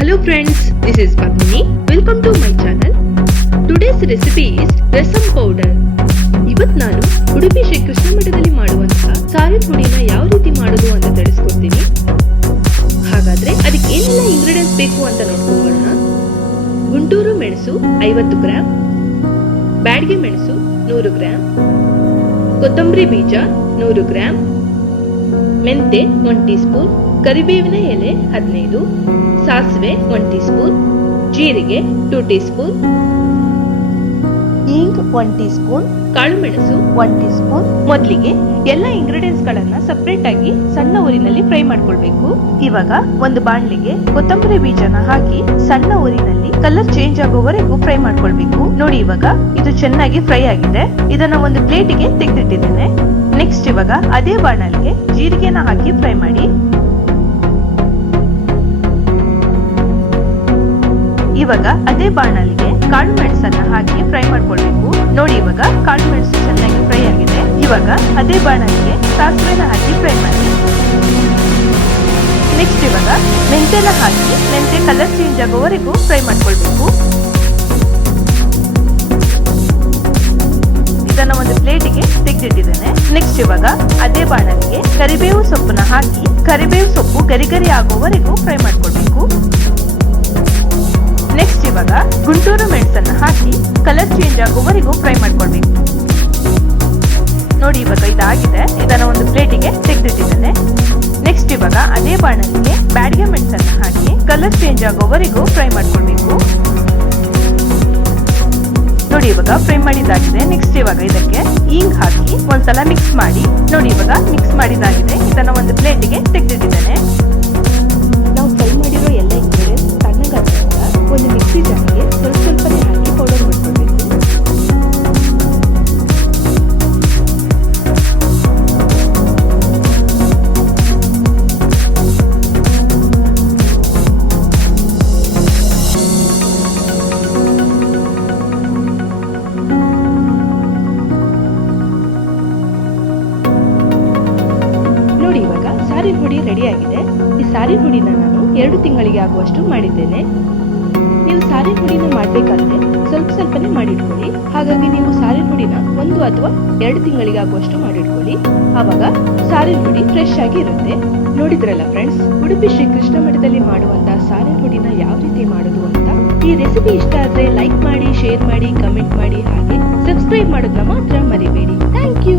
Hello friends, this is Padmini. Welcome to my channel. Today's recipe is rasam powder. ಇವತ್ತು ನಾನು ಉಡುಪಿ ಶ್ರೀ ಕೃಷ್ಣ ಮಠದಲ್ಲಿ ಮಾಡುವಂತಹ ಸಾರಿನ ಹುಡಿನ ಯಾವ ರೀತಿ ಮಾಡೋದು ಅಂತ ತಿಳಿಸ್ಕೊಡ್ತೀನಿ. ಹಾಗಾದ್ರೆ ಅದಕ್ಕೆ ಏನೆಲ್ಲ ಇಂಗ್ರೀಡಿಯೆಂಟ್ಸ್ ಬೇಕು ಅಂತ ನೋಡ್ಕೊಳ್ಳೋಣ. ಗುಂಟೂರು ಮೆಣಸು 50 ಗ್ರಾಂ, ಬ್ಯಾಡಗೆ ಮೆಣಸು 100 ಗ್ರಾಂ, ಕೊತ್ತಂಬರಿ ಬೀಜ 100 ಗ್ರಾಂ, ಮೆಂತೆ 1 ಟೀ ಸ್ಪೂನ್, ಕರಿಬೇವಿನ ಎಲೆ 15, ಸಾಸಿವೆ 1 ಟೀ ಸ್ಪೂನ್, ಜೀರಿಗೆ 2 ಟೀ ಸ್ಪೂನ್, ಹಿಂಗ್ 1 ಟೀ ಸ್ಪೂನ್, ಕಾಳು ಮೆಣಸು 1 ಟೀ ಸ್ಪೂನ್. ಮೊದಲಿಗೆ ಎಲ್ಲ ಇಂಗ್ರೀಡಿಯೆಂಟ್ಸ್ ಗಳನ್ನ ಸಪರೇಟ್ ಆಗಿ ಸಣ್ಣ ಊರಿನಲ್ಲಿ ಫ್ರೈ ಮಾಡ್ಕೊಳ್ಬೇಕು. ಇವಾಗ ಒಂದು ಬಾಣಲಿಗೆ ಕೊತ್ತಂಬರಿ ಬೀಜನ ಹಾಕಿ ಸಣ್ಣ ಊರಿನಲ್ಲಿ ಕಲರ್ ಚೇಂಜ್ ಆಗೋವರೆಗೂ ಫ್ರೈ ಮಾಡ್ಕೊಳ್ಬೇಕು. ನೋಡಿ ಇವಾಗ ಇದು ಚೆನ್ನಾಗಿ ಫ್ರೈ ಆಗಿದೆ. ಇದನ್ನ ಒಂದು ಪ್ಲೇಟಿಗೆ ತೆಗೆದಿಟ್ಟಿದ್ದೇನೆ. ನೆಕ್ಸ್ಟ್ ಇವಾಗ ಅದೇ ಬಾಣಲಿಗೆ ಜೀರಿಗೆನ ಹಾಕಿ ಫ್ರೈ ಮಾಡಿ. ಇವಾಗ ಅದೇ ಬಾಣಲಿಗೆ ಕಾಳು ಮೆಣಸನ್ನ ಹಾಕಿ ಫ್ರೈ ಮಾಡ್ಕೊಳ್ಬೇಕು. ನೋಡಿ ಇವಾಗ ಕಾಳು ಮೆಣಸು ಚೆನ್ನಾಗಿ ಫ್ರೈ ಆಗಿದೆ. ಇವಾಗ ಅದೇ ಬಾಣಲಿಗೆ ಸಾಸಿವೆನ ಹಾಕಿ ಫ್ರೈ ಮಾಡಿ. ನೆಕ್ಸ್ಟ್ ಇವಾಗ ಮೆಂತೆನ ಹಾಕಿ ಮೆಂತೆ ಕಲರ್ ಚೇಂಜ್ ಆಗೋವರೆಗೂ ಫ್ರೈ ಮಾಡ್ಕೊಳ್ಬೇಕು. ಇದನ್ನ ಒಂದು ಪ್ಲೇಟಿಗೆ ತೆಗೆದಿಟ್ಟಿದ್ದೇನೆ. ನೆಕ್ಸ್ಟ್ ಇವಾಗ ಅದೇ ಬಾಣಲಿಗೆ ಕರಿಬೇವು ಸೊಪ್ಪನ್ನ ಹಾಕಿ ಕರಿಬೇವು ಸೊಪ್ಪು ಗರಿ ಗರಿ ಆಗೋವರೆಗೂ ಫ್ರೈ ಮಾಡ್ಕೊಳ್ಬೇಕು. ನೆಕ್ಸ್ಟ್ ಇವಾಗ ಗುಂಟೂರು ಮೆಣಸನ್ನ ಹಾಕಿ ಕಲರ್ ಚೇಂಜ್ ಆಗುವವರೆಗೂ ಫ್ರೈ ಮಾಡ್ಕೊಳ್ಬೇಕು. ನೋಡಿ ಇವಾಗ ಇದಾಗಿದೆ. ಇದನ್ನ ಒಂದು ಪ್ಲೇಟಿಗೆ ತೆಗೆದಿಟ್ಟಿದ್ದೇನೆ. ನೆಕ್ಸ್ಟ್ ಇವಾಗ ಅದೇ ಬಾಣಲಿಗೆ ಬ್ಯಾಡಗೆ ಮೆಣಸನ್ನ ಹಾಕಿ ಕಲರ್ ಚೇಂಜ್ ಆಗೋವರೆಗೂ ಫ್ರೈ ಮಾಡ್ಕೊಳ್ಬೇಕು. ನೋಡಿ ಇವಾಗ ಫ್ರೈ ಮಾಡಿದಾಗಿದೆ. ನೆಕ್ಸ್ಟ್ ಇವಾಗ ಇದಕ್ಕೆ ಹಿಂಗ್ ಹಾಕಿ ಒಂದ್ಸಲ ಮಿಕ್ಸ್ ಮಾಡಿ. ನೋಡಿ ಇವಾಗ ಮಿಕ್ಸ್ ಮಾಡಿದಾಗಿದೆ. ಇದನ್ನ ಒಂದು ಪ್ಲೇಟಿಗೆ ತೆಗೆದಿಟ್ಟಿದ್ದೇನೆ. ನಾವು ಫ್ರೈ ಮಾಡಿರೋ ಎಲ್ಲ ಇಂಗ್ರೀಡಿಯೆಂಟ್ಸ್ ತಣ್ಣಗಾದ ಒಂದು ಮಿಕ್ಸಿ ಜಾರ್ಗೆ ಸ್ವಲ್ಪನೇ ಹಾಕಿ ಪೌಡರ್ ಮಾಡ್ಕೊಳ್ಬೇಕು. ನೋಡಿ ಇವಾಗ ಸಾರಿನ ಹುಡಿ ರೆಡಿ ಆಗಿದೆ. ಈ ಸಾರಿನ ಹುಡಿನ ನಾನು 2 ತಿಂಗಳಿಗೆ ಆಗುವಷ್ಟು ಮಾಡಿದ್ದೇನೆ. ನೀವು ಸಾರಿನ ಹುಡಿನ ಮಾಡಬೇಕಾದ್ರೆ ಸ್ವಲ್ಪನೇ ಮಾಡಿಟ್ಕೊಳ್ಳಿ. ಹಾಗಾಗಿ ನೀವು ಸಾರಿನ ಹುಡಿನ 1 ಅಥವಾ 2 ತಿಂಗಳಿಗೆ ಆಗುವಷ್ಟು ಮಾಡಿಟ್ಕೊಳ್ಳಿ. ಆವಾಗ ಸಾರಿನ ಹುಡಿ ಫ್ರೆಶ್ ಆಗಿ ಇರುತ್ತೆ. ನೋಡಿದ್ರಲ್ಲ ಫ್ರೆಂಡ್ಸ್, ಉಡುಪಿ ಶ್ರೀ ಕೃಷ್ಣ ಮಠದಲ್ಲಿ ಮಾಡುವಂತಹ ಸಾರಿನ ಹುಡಿನ ಯಾವ ರೀತಿ ಮಾಡೋದು ಅಂತ. ಈ ರೆಸಿಪಿ ಇಷ್ಟ ಆದ್ರೆ ಲೈಕ್ ಮಾಡಿ, ಶೇರ್ ಮಾಡಿ, ಕಮೆಂಟ್ ಮಾಡಿ, ಹಾಗೆ ಸಬ್ಸ್ಕ್ರೈಬ್ ಮಾಡೋದನ್ನ ಮಾತ್ರ ಮರಿಬೇಡಿ. Thank you.